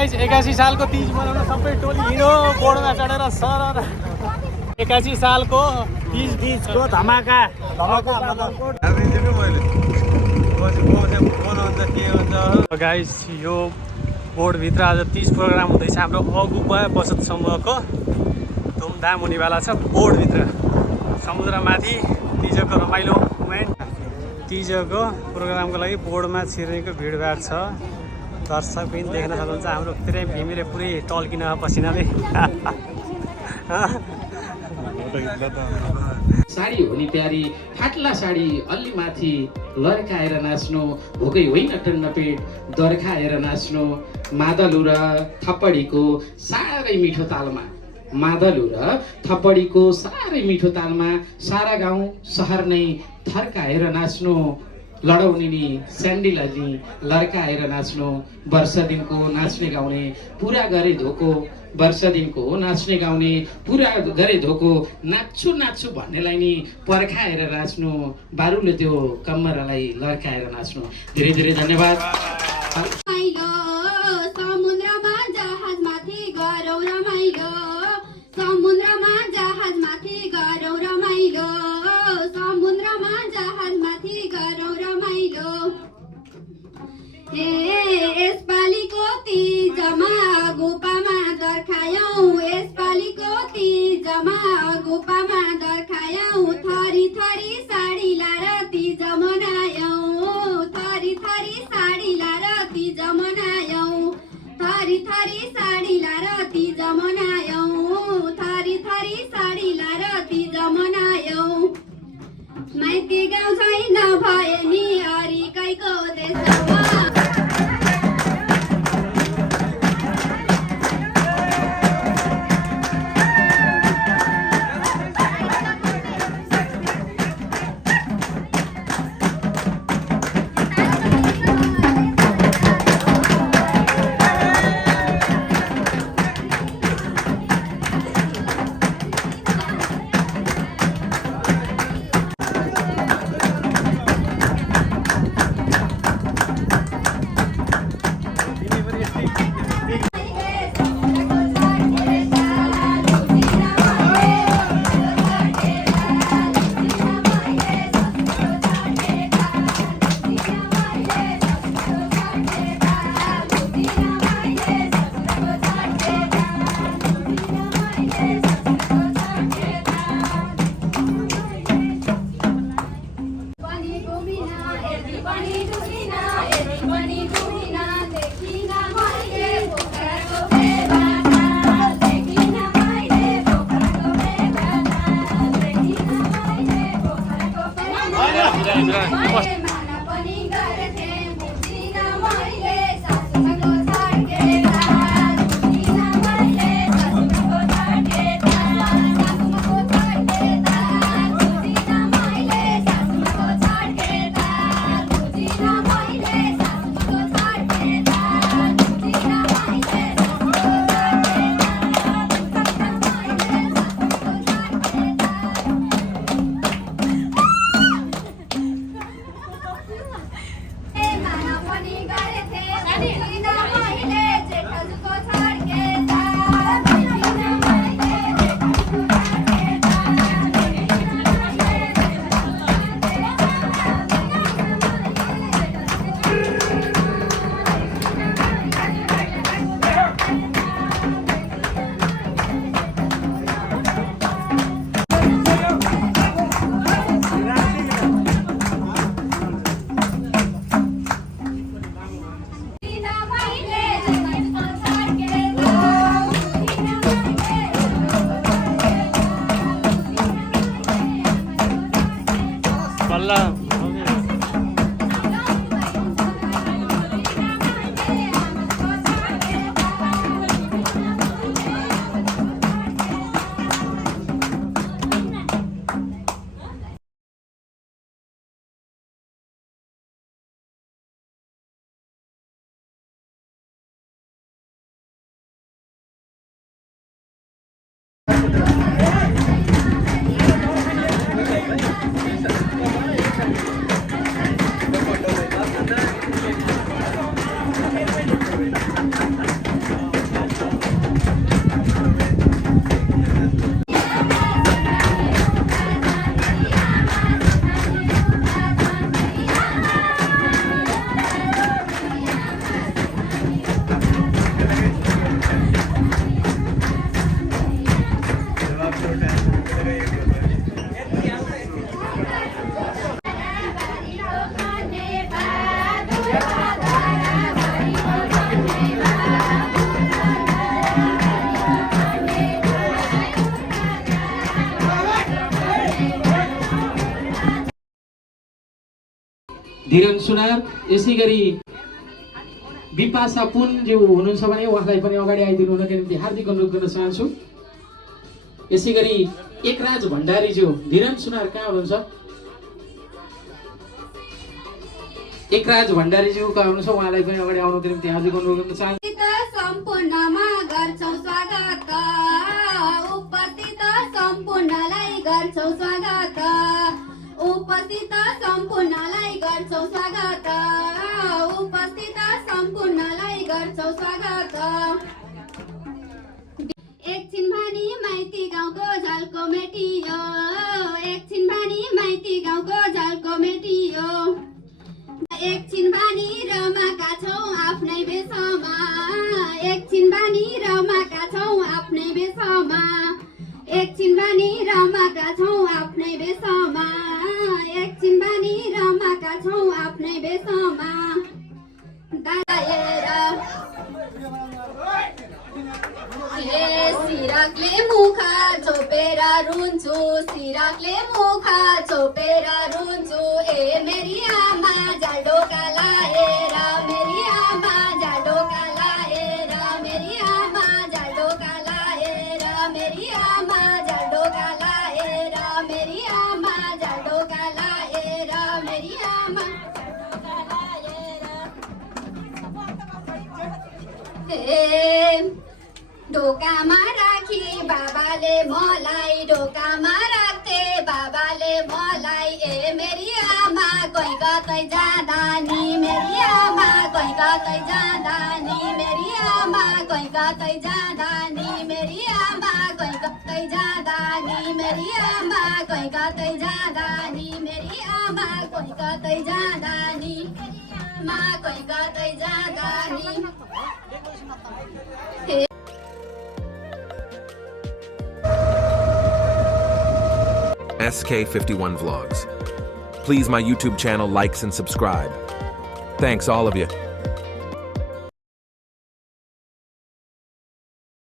81 सालको तीज मनाउन सबै टोली हिँड्यो बोर्डमा चढेर सर 81 सालको तीजको धमाका गाइस यो बोर्डभित्र आज तीज प्रोग्राम हुँदैछ हाम्रो अगुवा बचत समूहको धुमधाम हुनेवाला छ बोर्डभित्र समुद्रमाथि तीजको रमाइलो मोमेन्ट तीजको प्रोग्रामको लागि बोर्डमा छिर्नेको भिडभाड छ दर्शक पनि देख्न सक्नुहुन्छ हाम्रो प्रेम घिमिरे पुरै टल्किन पसिनाले साडी हुने प्यारी फाट्ला साडी अलि माथि लर्काएर नाच्नु भोकै होइन टन्न पेट दर्खाएर नाच्नु मादलु र थप्पडीको साह्रै मिठो तालमा मादलु र थप्पडीको साह्रै मिठो तालमा सारा गाउँ सहर नै थर्काएर नाच्नु लडाउने नि स्यान्डिलजी लर्काएर नाच्नु वर्ष दिनको नाच्ने गाउने पुरा गरे धोको वर्ष दिनको नाच्ने गाउने पुरा गरे धोको नाच्छु नाच्छु भन्नेलाई नि पर्खाएर नाच्नु बारुले त्यो कम्मरलाई लर्काएर नाच्नु धेरै धेरै धन्यवाद। समुद्रमा जहाजमाथि गरौँ रमाइलो समुद्रमा जहाजमाथि गरौँ रमाइलो समुद्रमा जहाजमाथि गरौँ रमाइलो यसपालिको तीजमा गोपामा दर्खायौँ यसपालिको तीजमा गोपामा दर्खायौँ थरी थरी साडी लाएर तीज मनायौँ थरी थरी साडी लाएर तीज मनायौँ थरी थरी साडी लाएर तीज मनायौँ थरी थरी साडी लाएर तीज मनायौँ माइती गाउँ छैन भए नि अरिकैको देशमा धीरन सुनार, यसै गरी विपासा पुनज्यू हुनुहुन्छ भने उहाँलाई पनि अगाडि आइदिनु हुनका निम्ति हार्दिक अनुरोध गर्न चाहन्छु। यसै गरी एकराज भण्डारीज्यू, धीरन सुनार कहाँ हुनुहुन्छ? एकराज भण्डारीज्यूको आउनुहुन्छ, उहाँलाई पनि अगाडि आउनुको निम्ति हार्दिक अनुरोध गर्न चाहन्छु। सम्पूर्णमा गर्छौ स्वागत, उपस्थित सम्पूर्णलाई गर्छौ स्वागत, उपस्थित सम्पूर्णलाई गर्छौ स्वागत, उपस्थित सम्पूर्णलाई गर्छौ स्वागत। एकछिन भनी माइती गाउँको झल्को मेटियो, एकछिन भनी माइती गाउँको झल्को मेटियो, एकछिन बानी रमाका छौँ आफ्नै बेसमा, एकछिन बानी रमाका छौँ आफ्नै बेसमा, एकछिन बानी रमाका छौँ आफ्नै बेसमा, एकछिन बानी रमाका छौँ आफ्नै बेसमा। दाएर सिराकले मुखा छोपेर रुन्छु, सिराकले मुखा छोपेर रुन्छु, ए मेरी आमा जाडोका लाएर, मेरी आमा जाडोका लाएर, मेरी आमा जाडोका लाएर, मेरी आमा जाडोका लाएर, मेरी आमा जाडोका लाएर, मेरी आमा ढोकामा राखी बाबाले मलाई, ढोकामा राख्थे बाबाले मलाई, ए मेरी आमा कहीँ कतै जाँदा नि, मेरी आमा कहीँ कतै जाँदा नि, मेरी आमा कहीँ कतै जाँदा नि, मेरी आमा कहीँ कतै जाँदा नि, मेरी आमा कहीँ कतै जाँदा नि, मेरी आमा कहीँ कतै जाँदा नि, आमा कहीँ कतै जाँदा नि। SK51 Vlogs. Please my YouTube channel likes and subscribe. Thanks all of you.